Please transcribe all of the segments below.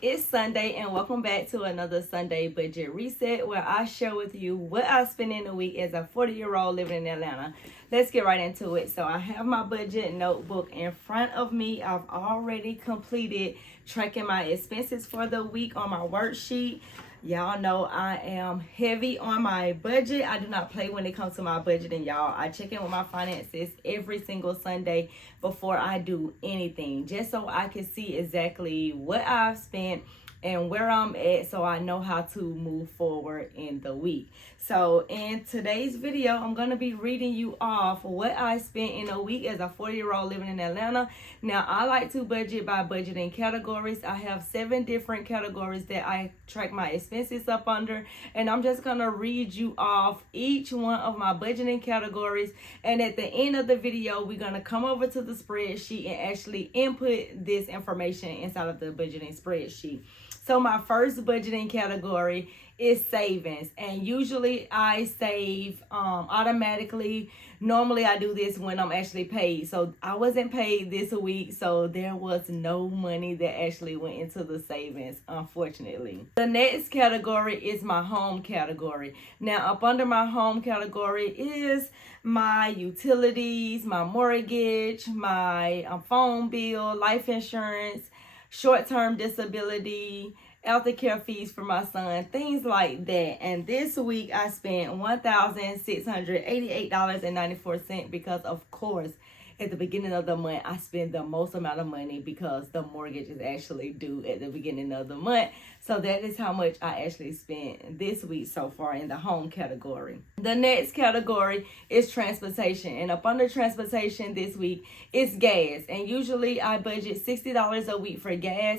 It's Sunday and welcome back to another Sunday budget reset where I share with you what I spend in a week as a 40-year-old living in Atlanta. Let's get right into it. So I have my budget notebook in front of me. I've already completed tracking my expenses for the week on my worksheet. Y'all know I am heavy on my budget. I do not play when it comes to my budgeting, y'all. I check in with my finances every single Sunday before I do anything, just so I can see exactly what I've spent and where I'm at, so I know how to move forward in the week. So in today's video, I'm going to be reading you off what I spent in a week as a 40-year-old living in Atlanta. Now, I like to budget by budgeting categories. I have 7 different categories that I track my expenses up under, and I'm just going to read you off each one of my budgeting categories. And at the end of the video, we're going to come over to the spreadsheet and actually input this information inside of the budgeting spreadsheet. So my first budgeting category is savings, and usually I save automatically. Normally I do this when I'm actually paid. So I wasn't paid this week, so there was no money that actually went into the savings, unfortunately. The next category is my home category. Now up under my home category is my utilities, my mortgage, my phone bill, life insurance, short-term disability, aftercare fees for my son, things like that. And this week I spent $1,688.94 because, of course, at the beginning of the month, I spend the most amount of money because the mortgage is actually due at the beginning of the month. So that is how much I actually spent this week so far in the home category. The next category is transportation. And up under transportation this week is gas. And usually I budget $60 a week for gas.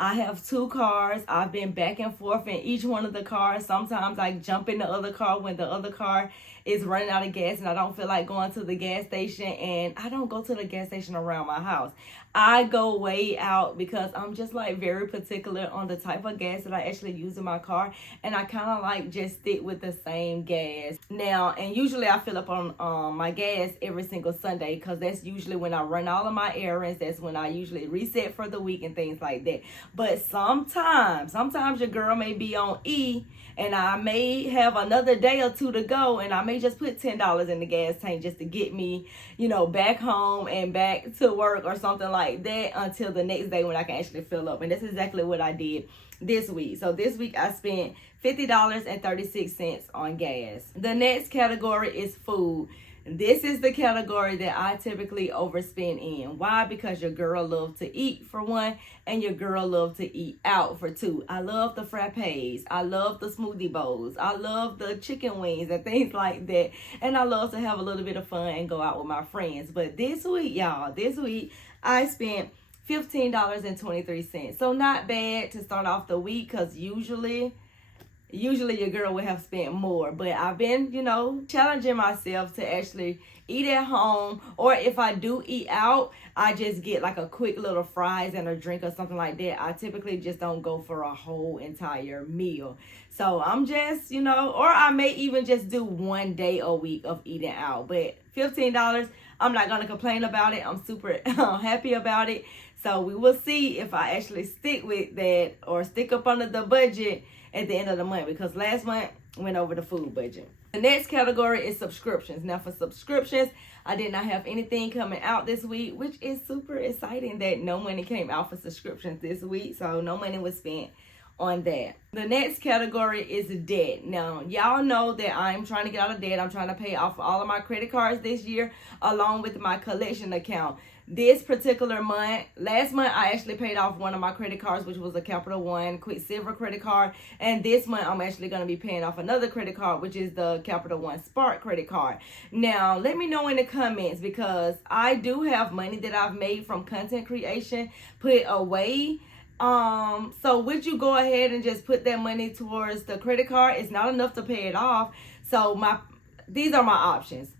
I have 2 cars. I've been back and forth in each one of the cars. Sometimes I jump in the other car when the other car is running out of gas and I don't feel like going to the gas station, and I don't go to the gas station around my house. I go way out because I'm just like very particular on the type of gas that I actually use in my car, and I kind of like just stick with the same gas. Now, and usually I fill up on my gas every single Sunday because that's usually when I run all of my errands. That's when I usually reset for the week and things like that. But sometimes your girl may be on E and I may have another day or 2 to go, and I may just put $10 in the gas tank just to get me, back home and back to work or something like that until the next day when I can actually fill up. And that's exactly what I did this week. So this week I spent $50.36 on gas. The next category is food. This is the category that I typically overspend in. Why? Because your girl loves to eat, for one, and your girl loves to eat out, for 2. I love the frappes. I love the smoothie bowls. I love the chicken wings and things like that. And I love to have a little bit of fun and go out with my friends. But this week, y'all, I spent $15.23. So not bad to start off the week, because usually your girl would have spent more. But I've been, challenging myself to actually eat at home, or if I do eat out, I just get like a quick little fries and a drink or something like that. I typically just don't go for a whole entire meal. So I'm just, or I may even just do one day a week of eating out. But $15, I'm not going to complain about it. I'm super happy about it. So we will see if I actually stick with that or stick up under the budget at the end of the month, because last month went over the food budget. The next category is subscriptions. Now for subscriptions, I did not have anything coming out this week, which is super exciting that no money came out for subscriptions this week. So no money was spent on that. The next category is debt. Now, y'all know that I'm trying to get out of debt. I'm trying to pay off all of my credit cards this year, along with my collection account. This particular month, last month, I actually paid off one of my credit cards, which was a Capital One Quicksilver credit card. And this month, I'm actually going to be paying off another credit card, which is the Capital One Spark credit card. Now, let me know in the comments, because I do have money that I've made from content creation put away. So would you go ahead and just put that money towards the credit card? It's not enough to pay it off. So these are my options.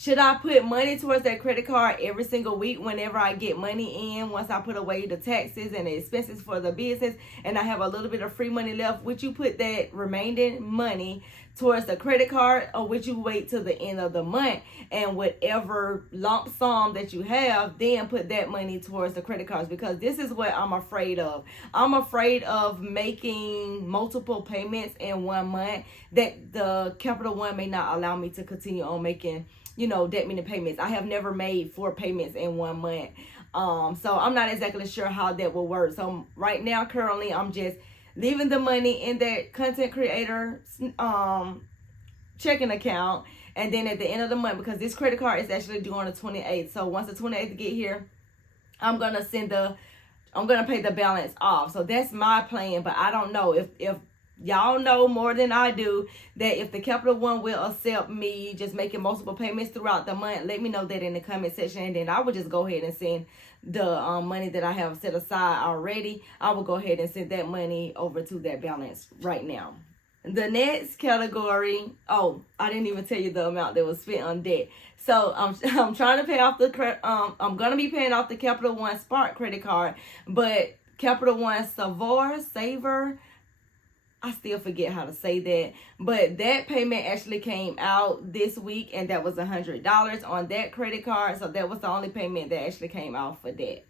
should I put money towards that credit card every single week whenever I get money in, once I put away the taxes and the expenses for the business and I have a little bit of free money left? Would you put that remaining money towards the credit card, or would you wait till the end of the month and whatever lump sum that you have, then put that money towards the credit cards? Because this is what I'm afraid of. I'm afraid of making multiple payments in 1 month that the Capital One may not allow me to continue on making, you know, that many payments. I have never made 4 payments in 1 month. So I'm not exactly sure how that will work. So right now, currently, I'm just leaving the money in that content creator checking account. And then at the end of the month, because this credit card is actually due on the 28th. So once the 28th get here, I'm going to pay the balance off. So that's my plan. But I don't know if y'all know more than I do that if the Capital One will accept me just making multiple payments throughout the month. Let me know that in the comment section, and then I would just go ahead and send the money that I have set aside already. I will go ahead and send that money over to that balance right now. The next category, oh, I didn't even tell you the amount that was spent on debt. So I'm trying to pay off I'm gonna be paying off the Capital One Spark credit card, but Capital One Saver, I still forget how to say that, but that payment actually came out this week, and that was $100 on that credit card. So that was the only payment that actually came out for that.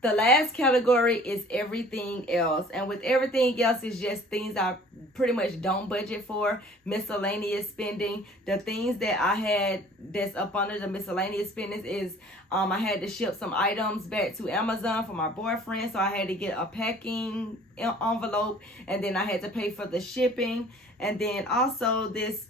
The last category is everything else. And with everything else, it's just things I pretty much don't budget for. Miscellaneous spending. The things that I had that's up under the miscellaneous spending is I had to ship some items back to Amazon for my boyfriend. So I had to get a packing envelope, and then I had to pay for the shipping. And then also this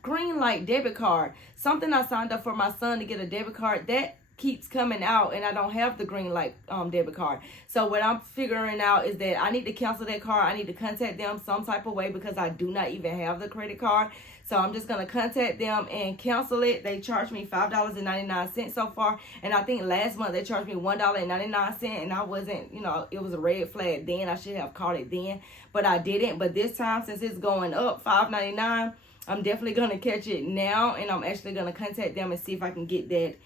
green light debit card. Something I signed up for my son to get a debit card. That keeps coming out, and I don't have the green light debit card. So what I'm figuring out is that I need to cancel that card. I need to contact them some type of way because I do not even have the credit card. So I'm just going to contact them and cancel it. They charged me $5.99 so far, and I think last month they charged me $1.99, and I wasn't, you know, it was a red flag then. I should have caught it then, but I didn't. But this time, since it's going up $5.99, I'm definitely going to catch it now, and I'm actually going to contact them and see if I can get that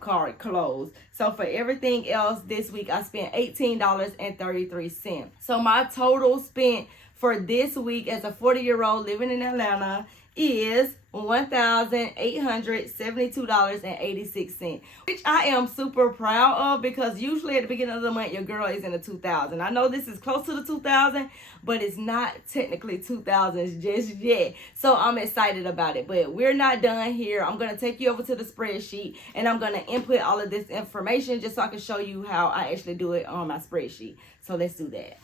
card closed. So for everything else this week, I spent $18.33. So my total spent for this week as a 40-year-old living in Atlanta is $1,872.86, which I am super proud of, because usually at the beginning of the month your girl is in the 2000. I know this is close to the 2000, but it's not technically 2000s just yet. So I'm excited about it, but we're not done here. I'm going to take you over to the spreadsheet, and I'm going to input all of this information just so I can show you how I actually do it on my spreadsheet. So let's do that.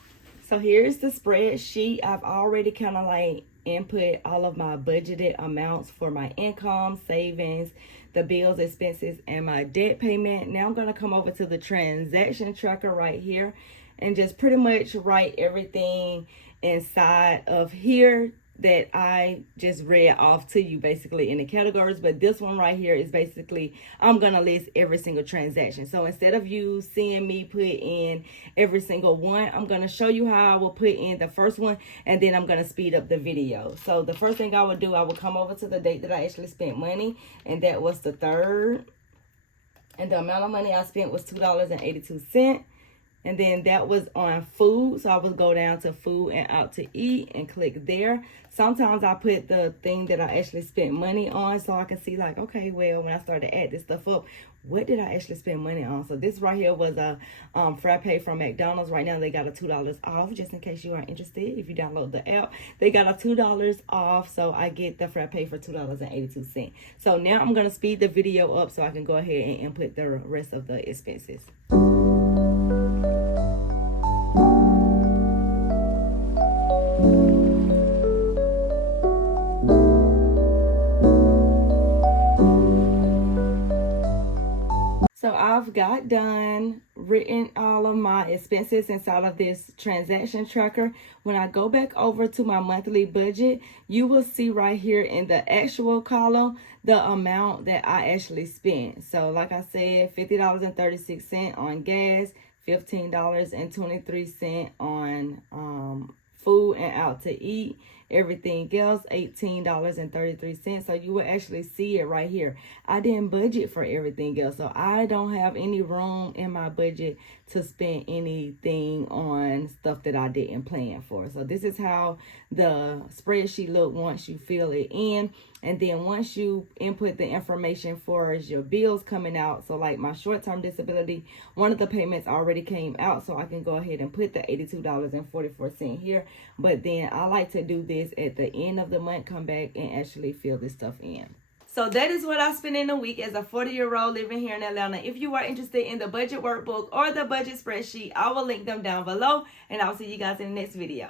So here's the spreadsheet. I've already kind of like input all of my budgeted amounts for my income, savings, the bills, expenses, and my debt payment. Now I'm going to come over to the transaction tracker right here and just pretty much write everything inside of here that I just read off to you basically in the categories. But this one right here is basically, I'm going to list every single transaction. So instead of you seeing me put in every single one, I'm going to show you how I will put in the first one, and then I'm going to speed up the video. So the first thing I would do, I will come over to the date that I actually spent money, and that was the 3rd. And the amount of money I spent was $2.82. And then that was on food. So I would go down to food and out to eat and click there. Sometimes I put the thing that I actually spent money on so I can see like, okay, well, when I started to add this stuff up, what did I actually spend money on? So this right here was a frappe from McDonald's. Right now they got a $2 off, just in case you are interested. If you download the app, they got a $2 off. So I get the frappe for $2.82. So now I'm going to speed the video up so I can go ahead and input the rest of the expenses. So I've got done written all of my expenses inside of this transaction tracker. When I go back over to my monthly budget, you will see right here in the actual column the amount that I actually spent. So like I said, $50.36 on gas, $15.23 on food and out to eat, everything else, $18.33. So you will actually see it right here. I didn't budget for everything else, so I don't have any room in my budget to spend anything on stuff that I didn't plan for. So this is how the spreadsheet look once you fill it in. And then once you input the information for your bills coming out, so like my short-term disability, one of the payments already came out, so I can go ahead and put the $82.44 here. But then I like to do this at the end of the month, come back and actually fill this stuff in. So that is what I spend in a week as a 40-year-old living here in Atlanta. If you are interested in the budget workbook or the budget spreadsheet, I will link them down below, and I'll see you guys in the next video.